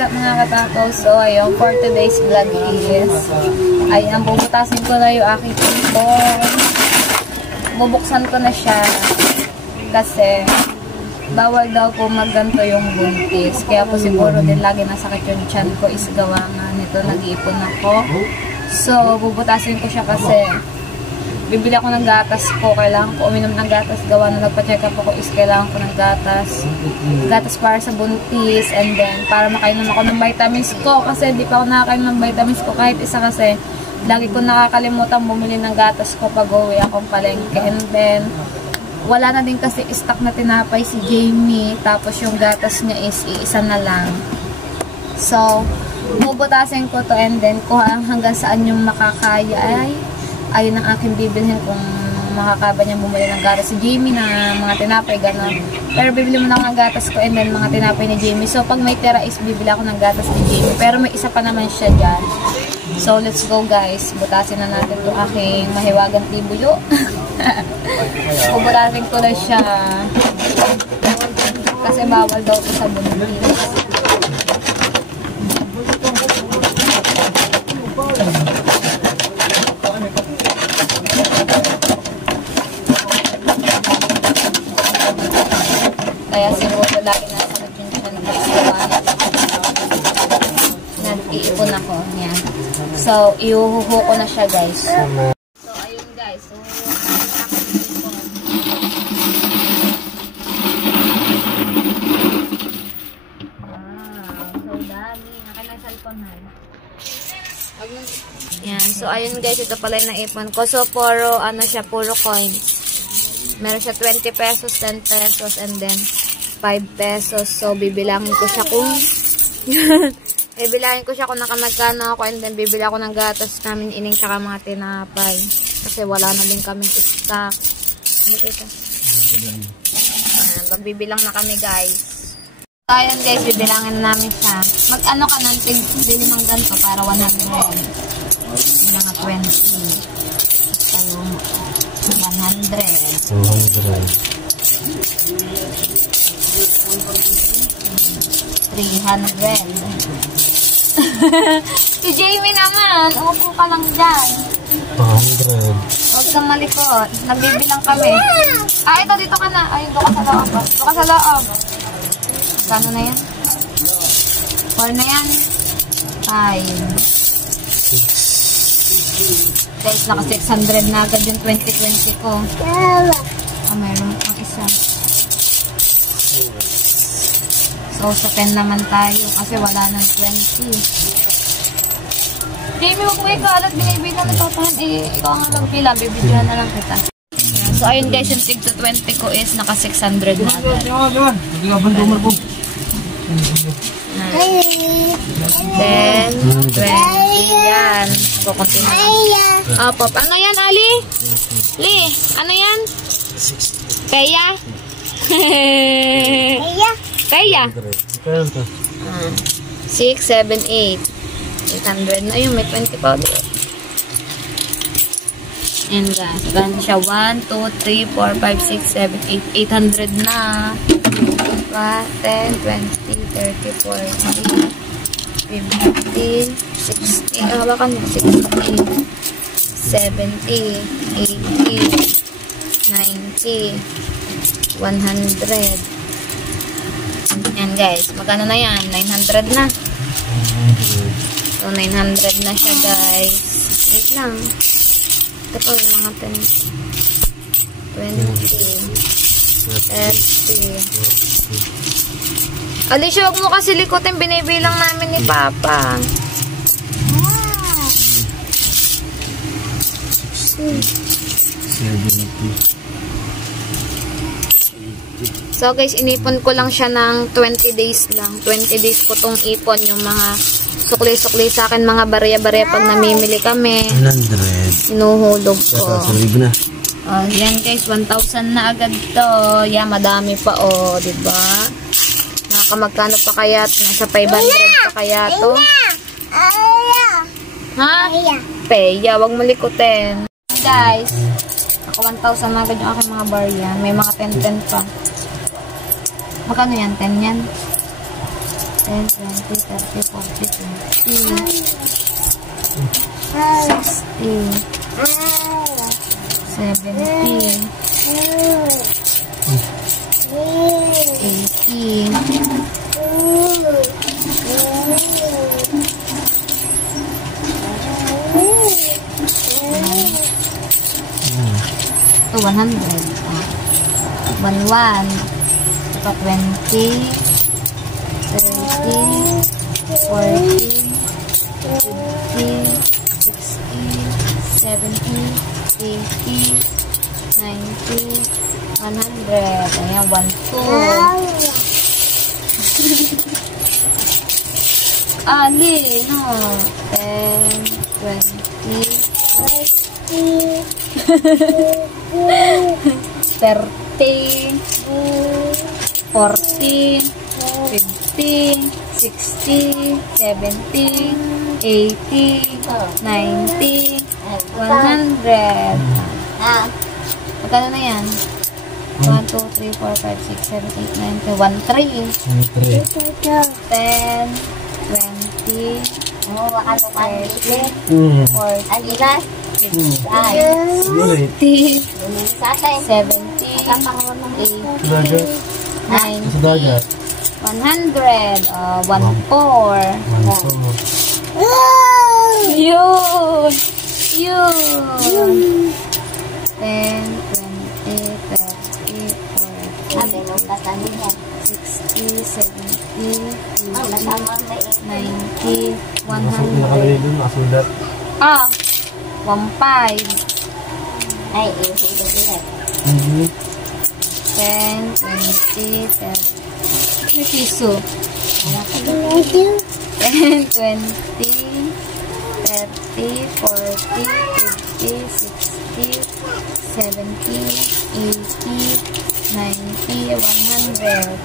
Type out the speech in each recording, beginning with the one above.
what's up mga katakaw? So, ayun, for today's vlog is, ayan, bubutasin ko na yung aking ipon. Bubuksan ko na siya. Kasi, bawal daw po magganto yung buntis. Kaya po siguro din lagi nasakit yung tiyan ko is gawa nga nito, nag-iipon ako. So, bubutasin ko siya kasi, bibili ako ng gatas ko, kailangan ko uminom ng gatas, gawa na nagpa-check up ako is kailangan ko ng gatas para sa buntis, and then para makainom ako ng vitamins ko, kasi di pa ako nakakainom ng vitamins ko kahit isa, kasi lagi ko nakakalimutan bumili ng gatas ko pag uwi akong palengke, and then wala na din kasi stock na tinapay si Jamie, tapos yung gatas niya is iisa na lang. So, bubutasin ko to, and then kung hanggang saan yung makakaya ayun ang aking bibilhin kung makakaba niya bumili ng gatas si Jamie na mga tinapay, gano'n. Pero bibili mo na ako ng gatas ko and then mga tinapay ni Jamie. So, pag may tira is bibili ako ng gatas ni Jamie. Pero may isa pa naman siya dyan. So, let's go guys. Butasin na natin itong aking mahiwagang tibuyo. Bubutasin ko na siya. Kasi bawal daw ito sa buntis. Kaya siguro lagi nasakit yung tiyan ko nag-iipon ako. Yan. So, iuhuho ko na siya guys. So, ayun guys. So, so dami. Akin na cellphone na. Yan. So, ayun guys. Ito pala yung naipon ko. So, puro, ano siya, puro coins. Meron siya 20 pesos, 10 pesos, and then 5 pesos. So, bibilangin ko siya kung bibilangin ko siya kung nakamagkano ako, and then bibili ako ng gatas namin ining tsaka mga tinapay. Kasi wala na din kaming stock. Ano ito? Magbibilang na kami guys. So, ayan guys, bibilangin na namin siya. Mag-ano ka ng bili ng ganito para 100. Yung mga 20. So, 100. 300. Si Jamie naman, umupo ka lang dyan. 200. Huwag kang malikot. Nagbibilang kami. Ito, dito ka na. Ayun, doon ka sa loob. Doon ka sa loob. Kano na yan? 4 na yan. 5. Guys, naka 600 na agad yung 2020 ko. Meron pang isa. So, sa 10 naman tayo kasi wala ng 20. Jamie, huwag mo ikalat. Binibilang na totohan. Ikaw nga lang pila. Bibidyohan na lang kita. So, ayun guys, yung tig to 20 ko is naka 600 na agad. 10, 20, yan. Kukunti na lang. Pop. Ano yan, Ali? Li, ano yan? Kaya? Kaya? 6, 7, 8. 800 na. Ayun, may 20 pa. Ayan guys. Ganun siya. 1, 2, 3, 4, 5, 6, 7, 8. 800 na. 10, 20, 30, 40, 50, 60. Hawakan mo. 60, 70, 80, 90, 100. Ayan guys. Magkano na yan? 900 na. So, 900 na siya guys. Wait lang. Ito po yung mga 10, 20, 30. Alicia, huwag mo kasi likotin. Binibilang namin ni Papa. 70. So guys, inipon ko lang siya ng 20 days lang. 20 days ko tong ipon. Yung mga sukli-sukli sa akin, mga barya-barya pag namimili kami. 100. Inuhulog ko. 1,000 na. Yan guys, 1,000 na agad to. Yan, madami pa diba? Nakakamagkano pa kaya? Nasa 500 pa kaya to? Ha? Peya, wag mo likutin. Guys, ako 1,000 na agad yung aking mga barya. May mga 10-10 pa. Magkano yan? 10 yan? 10, 10, 20, 30, 40, 50, 60, 100. 11. Saka 20, 30, 40, 50, 60, 70, 80, 90, 100. Ayan, 12. Ali, no? 10, 20, 30, 40, 50, 60, 70, 80, 90, 100. Magkano na yan? 1, 2, 3, 4, 5, 6, 7, 8, 9, 10, 1, 3. 10, 20, 30, 40, 50, 60, 70, 80, 90, 100. 14. Yun! Yun! 10, 20, 30, 40, 60, 70, 80, 90, 100. Ah! 1.5. Ay, 10, 20, 30. May piso. 10, 20, 30, 40, 50, 60, 70, 80, 90, 100.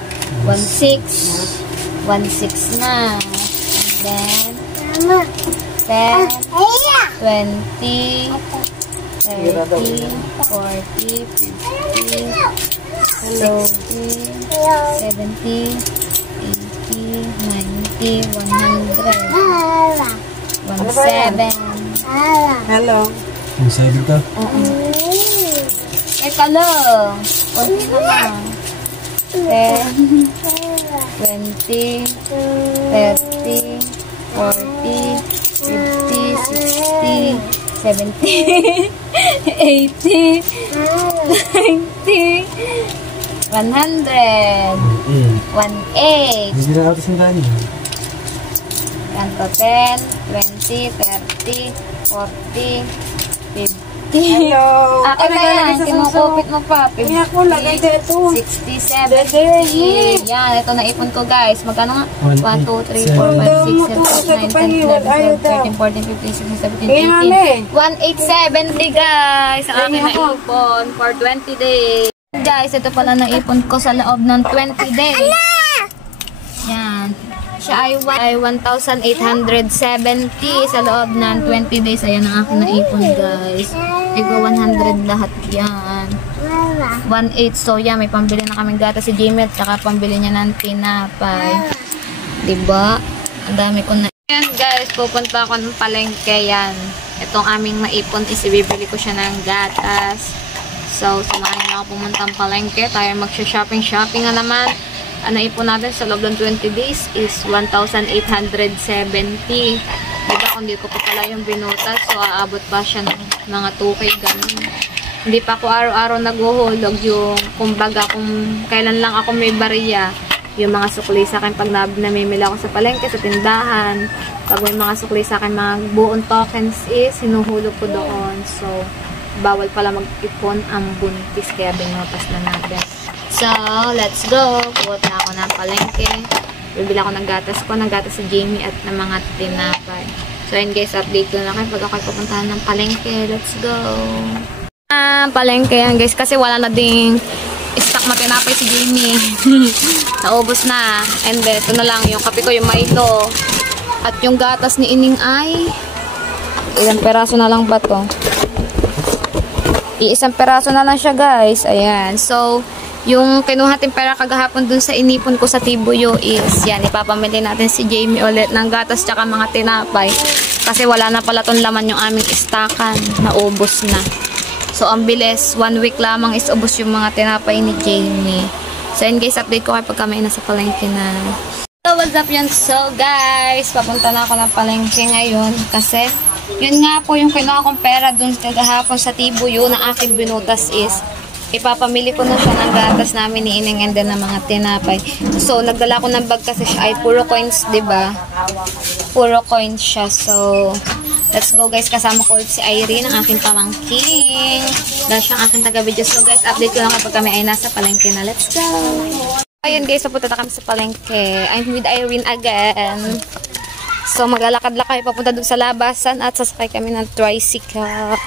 16. 16 na. And then, 10, 20, 30, 40, 50, 60, 70, 80, 90, 100. 17. Hello. 17 ka? Eka lang. Kunti na lang. 10, 20, 30, 40, 50, 60, 70, 80, 90, 100, 18. Hindi na ako sandali. Kanto 10, 20, 30, 40, 50. Hello. Akin na yan. Kinukupit mo pa. 50, Kaya ko lagay dito. 60, 70. Yan. Ito na ipon ko guys. Magkano nga? 1, 2, 3, 4, 5, 6, 7, 8, 9, 10, 11, 12, 13, 14, 15, 16, 17, 18. 1,870 guys. Ang akin na ipon for 20 days. Guys, ito pala na ipon ko sa loob ng 20 days. Yan. Siya ay 1,870 sa loob ng 20 days. Ayan ang akin na ipon guys. Tigwa 100 lahat yan. 1,800. So yan, may pambili na kaming gata si Jamie at saka pambili niya ng tinapay. Diba? Ang dami ko na. Ayan guys, pupunta ako ng palengke yan. Itong aming maipon is ibibili ko siya ng gatas. So, samahan niyo ako pumunta ng palengke. Tayo magsha-shopping na naman. Ang naipon natin sa loob ng 20 days is 1,870. Diba, kung di ko pa pala yung binutas, so aabot pa siya ng mga 2K ganun. Hindi pa ako araw-araw naghuhulog yung, kumbaga, kung kailan lang ako may bariya, yung mga sukli sa akin pag namimili ako sa palengke, sa tindahan, pag may mga sukli sa akin, mga buong tokens is, hinuhulog ko doon. So, bawal pala mag-ipon ang buntis, kaya binutas na natin. So, let's go. Pupunta na ako ng palengke. Bibili ako ng gatas ko, ng gatas si Jamie at ng mga tinapay. So, yun guys, update ko na kayo pag ako'y pupuntahan ng palengke. Let's go. Palengke yan guys, kasi wala na ding stock na tinapay si Jamie. Naubos na. And then, ito na lang, yung kape ko, yung Milo. At yung gatas ni Ining ay ilang peraso na lang ba to? Iisang peraso na lang siya guys. Ayan. So, Yung kinuha natin pera kagahapon dun sa inipon ko sa Tibuyo is, yan, ipapamili natin si Jamie ulit ng gatas tsaka mga tinapay. Kasi wala na pala tong laman yung aming istakan. Naubos na. So, ang bilis. 1 week lamang is ubos yung mga tinapay ni Jamie. So, yun guys, update ko kapag kami nasa palengke na. So, what's up yun? So, guys, papunta na ako ng palengke ngayon. Kasi, yun nga po yung kinuha kong pera dun kagahapon sa Tibuyo na aking binutas is, ipapamili ko na siya ng gatas namin ni Ineng and then ng mga tinapay. So, nagdala ko ng bag kasi siya ay puro coins, diba? Puro coins siya. So, let's go guys. Kasama ko ulit si Irene, ang aking pamangking. Dahil siyang aking taga-video. So, guys, update ko lang kapag kami ay nasa palengke na. Let's go! Ayun guys, papunta na kami sa palengke. I'm with Irene again. So, maglalakad-lakad papunta doon sa labasan at sasakay kami ng tricycle.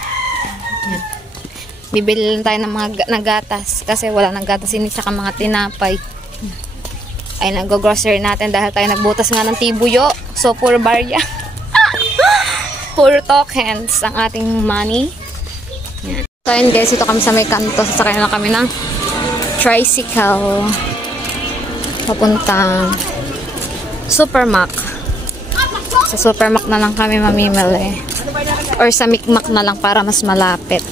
Bibili lang tayo ng mga gatas kasi wala nang gatas ini saka mga tinapay. Ay nag-grocery natin dahil tayo nagbutas nga ng Tibuyo. So puro barya. Puro tokens ang ating money. Yan. So yun guys, ito kami sa may kanto. Sasakay na kami ng tricycle papuntang Supermac. Sa Supermac na lang kami mamimili. Or sa Micmac na lang para mas malapit.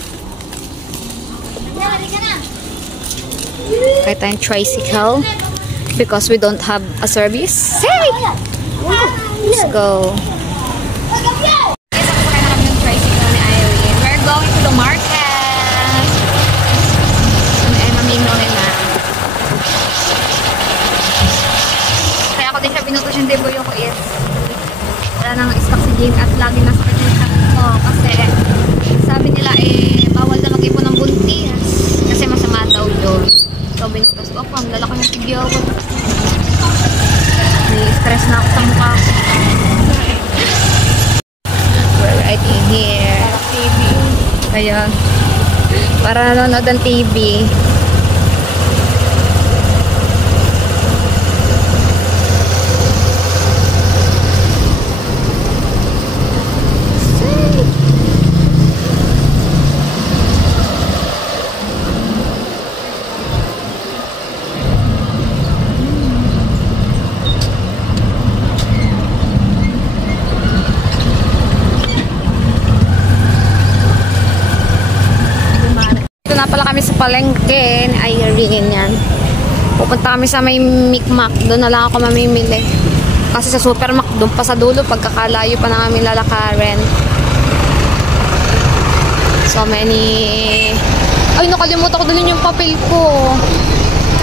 Kaya tayong tricycle because we don't have a service. Hey! Let's go. Guys, ako na kami ng tricycle ni Irene. We're going to the market. Ay, mamimili na. Kaya ako din siya pinutos yung Tibuyo ko is wala nang stock si Jane at lagi nasa kitinsan ko kasi sabi nila bawal na mag-ipon ng buntis kasi masama daw yun. So, binutas ko ako. Ang lalaki ng tigyo ko. Stress na ako sa mukha ko. We're right in here. TV. Kaya, para nanonood ng TV. Na pala kami sa palengke ni Irene yan. Pupunta kami sa may Micmac. Doon na lang ako mamimili. Kasi sa Supermac, doon pa sa dulo, pagkakalayo pa na kami lalakarin. So many... Ay, nakalimutan ko dalhin yung papel ko.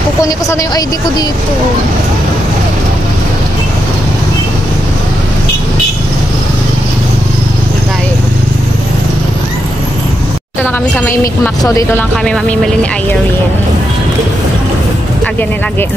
Kukunin ko sana yung ID ko dito. Dito na kami sa may Micmac, so dito lang kami mamimili ni Irene. Again and again.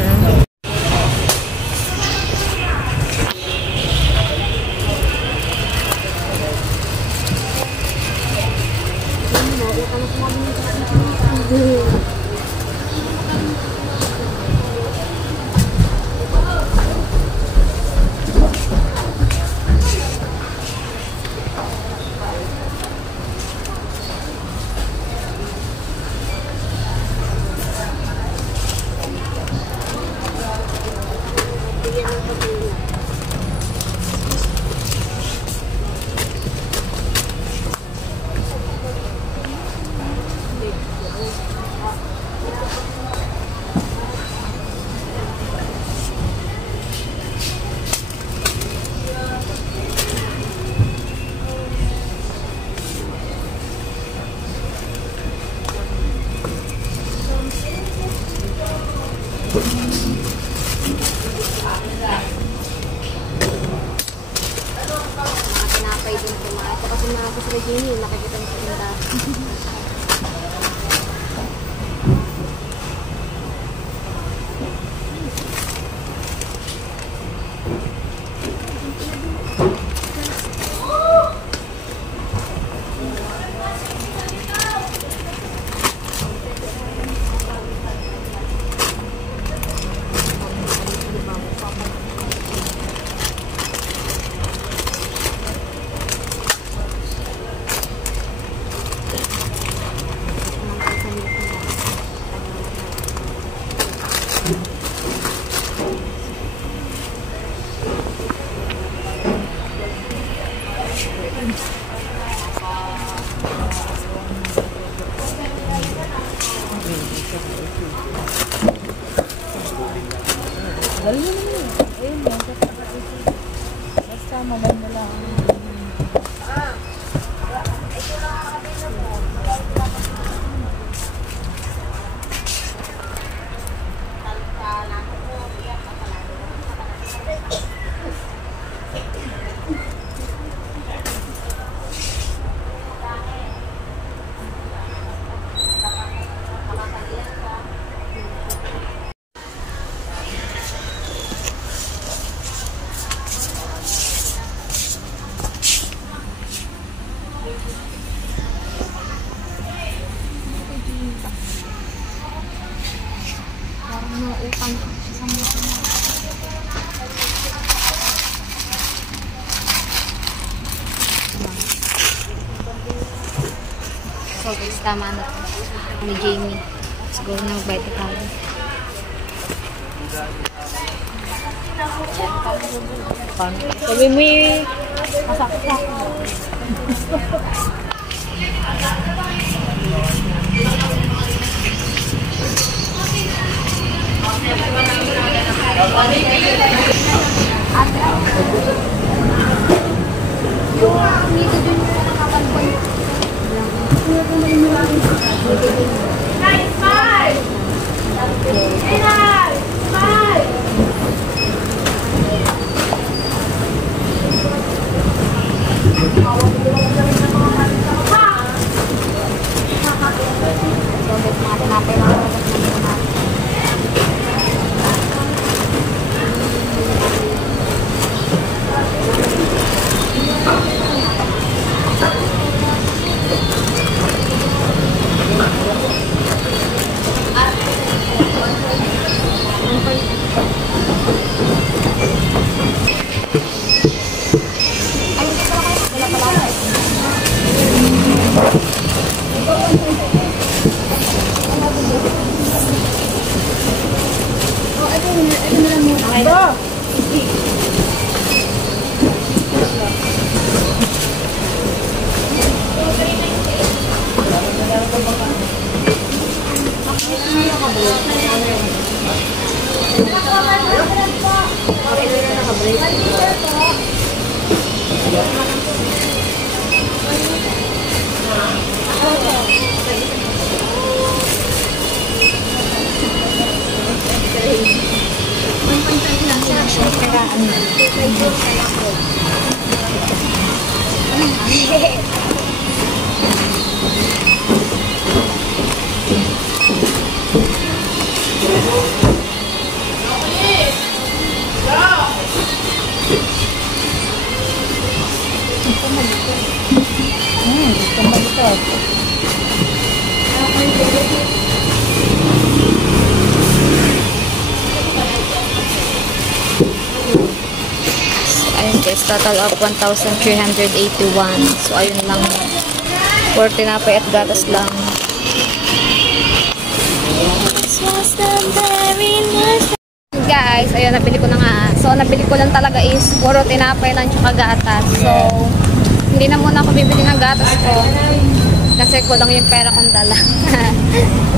Tinapay din kumain. Kasi nakapos sa Regine, nakikita niyo sa tindahan. Basta maganda lang. Utang sa mga. So guys, tama na to. Ni Jamie. Let's go na magbayad na tayo. Sabi mo yung masakit. Total of 1,381. So, ayun lang. For tinapay at gatas lang. Guys, ayun, nabili ko na nga. So, nabili ko lang talaga is puro tinapay lang tsaka gatas. So, hindi na muna ako bibili ng gatas ko. Kasi kulang yung pera kong dala.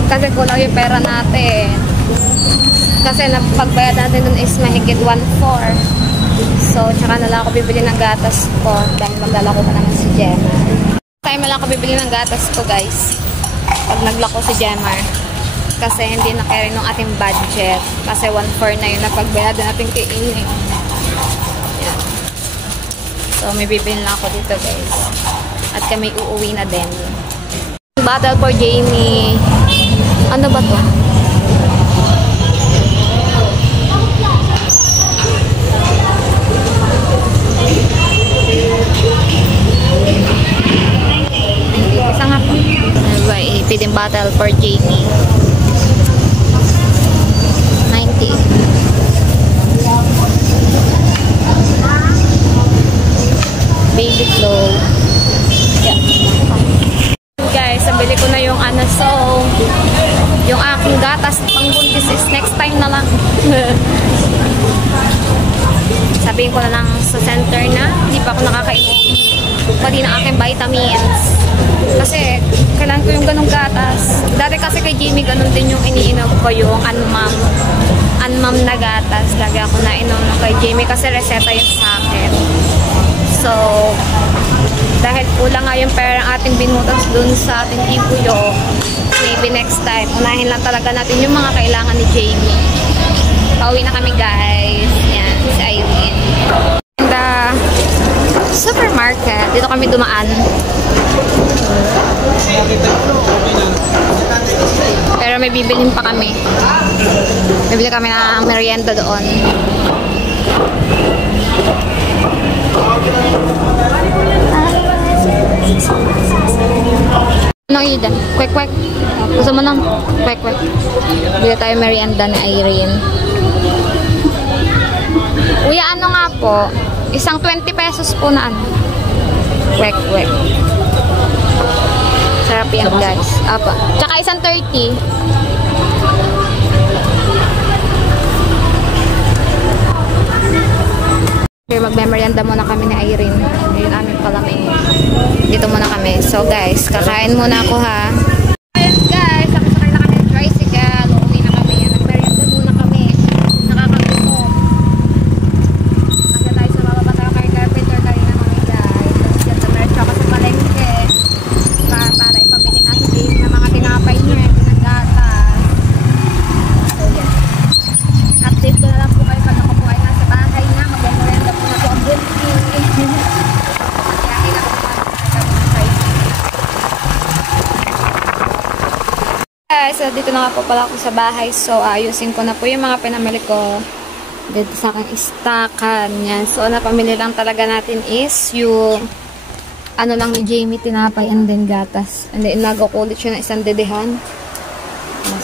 Kasi kulang yung pera natin. Kasi pagbayad natin dun is mahigit 1,400. So, tsaka na lang ako bibili ng gatas ko dahil magdala ko pa naman si Gemma. Time na lang ako bibili ng gatas ko, guys. Pag naglako si Gemma. Kasi hindi na carry nung ating budget. Kasi 1,400 na yun na pagbayad natin kainin. Yan. So, may bibili lang ako dito, guys. At kami uuwi na din. Battle for Jamie. Ano ba to? Isa nga po. Feeding battle for Jamie. 90. Baby flow. Yeah. Guys, nabili ko na yung ano. So, yung aking gatas pangbuntis is next time na lang. Sabihin ko na lang sa center na hindi pa ako nakakainom. Pati na vitamins. Kasi, kailangan ko yung ganong gatas. Dati kasi kay Jamie, ganun din yung iniinom ko, yung Anmam na gatas. Lagi ako nainom kay Jamie kasi reseta yun sa akin. So, dahil kulang nga yung pera ang ating binutas dun sa ating iguyo, maybe next time, unahin lang talaga natin yung mga kailangan ni Jamie. Pauwi na kami, guys. Yan, si Irene. And supermarket. Dito kami dumaan. Pero may bibilin pa kami. Bibili kami ng merienda doon. Anong iyan? Kwek-kwek. Gusto mo nang kwek-kwek? Bili tayo merienda ni Irene. Kuya, ano nga po? Isang 20 pesos po na ano? Kwek-kwek. Sarap yan, guys. Apa. Tsaka isang 30. Mag-merienda muna kami ni Irene. Ayun, amin pala may. Dito muna kami. So, guys, kakain muna ako, ha. Ayun, guys. Sakay na kami ng tricycle. Uuwi na kami. Nag-merienda muna kami. Nakakagutom. Kasi tayo sa bababa tayo kay carpenter tayo na kami, guys. Tapos yan sa merch ako sa palengke. Para ipamili nga si Jamie ng mga tinapay niya. Pinaggatas. So, yan. Update ko na lang po kayo pag ako po ay nasa bahay na. Mag-merienda po na po ang bunti. Kaya kailangan ko guys, so dito na nga po pala ako sa bahay. So, ayusin ko na po yung mga pinamili ko dito sa aking istakan. Yan. So, napamili lang talaga natin is yung ano lang ni Jamie, tinapay and then gatas. And then, nag-ulit siya ng isang dedehan.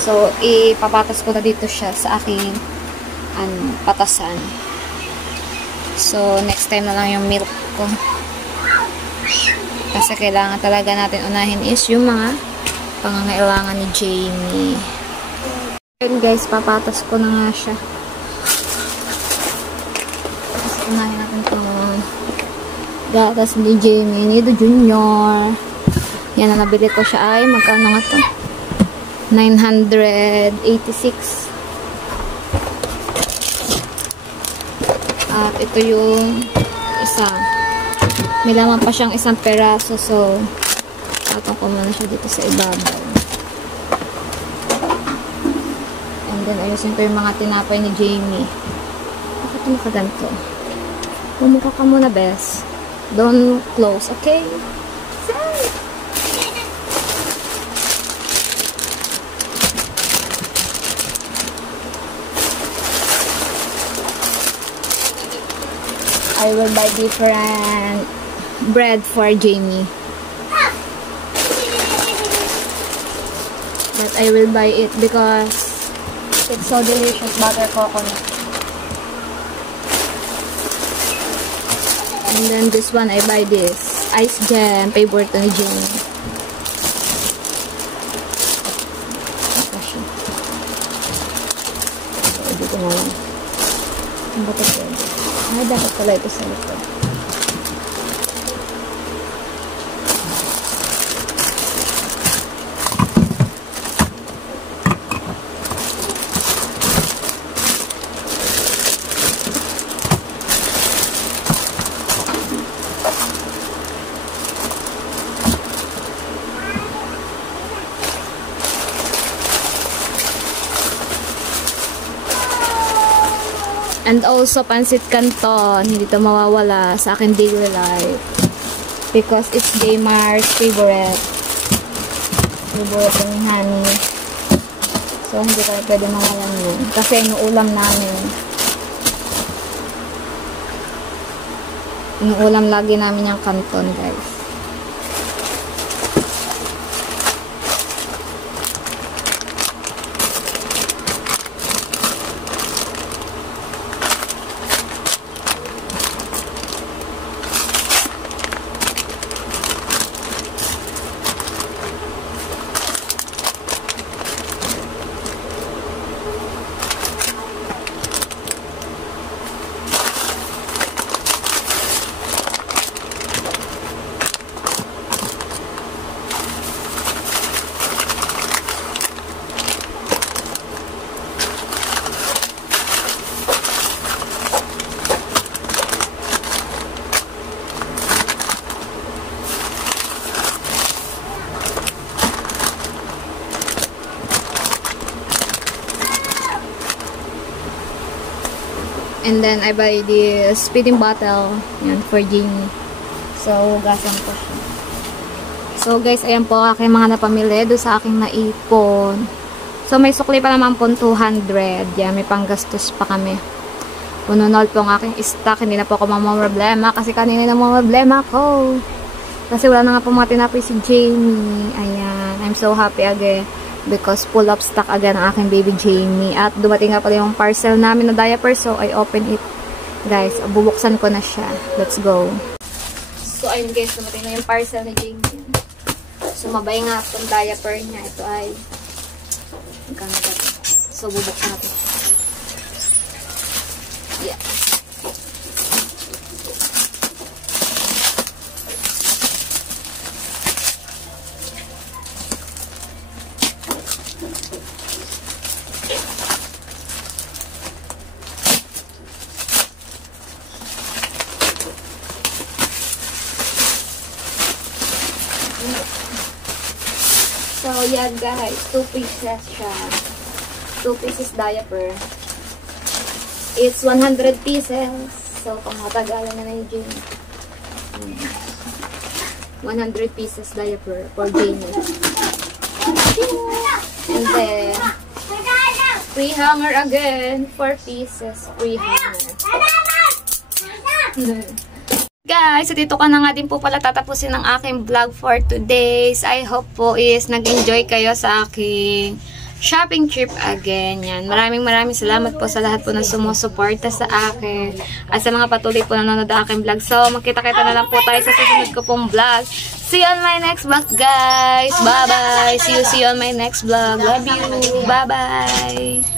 So, ipapatas ko na dito siya sa aking patasan. So, next time na lang yung milk ko. Kasi kailangan talaga natin unahin is yung mga pangangailangan ni Jamie. Ayun guys, papatas ko na nga siya. Kasi unahin natin itong gatas ni Jamie. Nido Junior. Yan na nabili ko siya ay magkano nga to? 986. At ito yung isa. May laman pa siyang isang peraso. So, atong ko muna siya dito sa ibabaw. And then, ayusin ko yung mga tinapay ni Jamie. Bakit mo ka ganito? Pumukha ka muna, bes. Don't close, okay? I will buy different bread for Jamie. But I will buy it because it's so delicious, butter coconut. And then this one, I buy this. Ice jam, favorite to ni Jamie. Ito siya. So, dito na lang. Ang bato pwede. Ay, dapat pala ito sa likod. And also, Pansit Canton. Hindi ito mawawala sa akin daily life. Because it's Jmar's favorite. Favorite ni Honey. So, hindi tayo pwede mawalan yun. Kasi inuulam namin. Inuulam lagi namin yung canton, guys. And then, I buy this spitting bottle. Yan, for Jamie. So, hugasan ko siya. So, guys, ayan po aking mga napamili doon sa aking naipon. So, may sukli pa naman po 200. Yan, may panggastos pa kami. Pununol po ang aking stock. Hindi na po ako mamamroblema kasi kanina na mamamroblema ko. Kasi wala na nga po mga tinapay si Jamie. Ayan, I'm so happy again. Because full of stock agad ang aking baby Jamie. At dumating nga pala yung parcel namin na diaper. So, I open it. Guys, bubuksan ko na siya. Let's go. So, ayun guys, dumating na yung parcel ni Jamie. Sumabay nga itong diaper niya. Ito ay magkano ba ito? So, bubuksan natin. Yeah. So, yan guys. 2 pieces siya. 2 pieces diaper. It's 100 pieces. So, pangmatagalan na yung Jamie. 100 pieces diaper for Jamie. And then, free hanger again. 4 pieces. Free hanger. Guys, at dito ka na nga din po pala tatapusin ang aking vlog for today's. I hope po is nag-enjoy kayo sa aking shopping trip again. Yan. Maraming salamat po sa lahat po na sumusuporta sa akin. At sa mga patuloy po nanonood ang aking vlog. So, magkita-kita na lang po tayo sa susunod ko pong vlog. See you on my next vlog, guys. Bye-bye. See you on my next vlog. Love you. Bye-bye.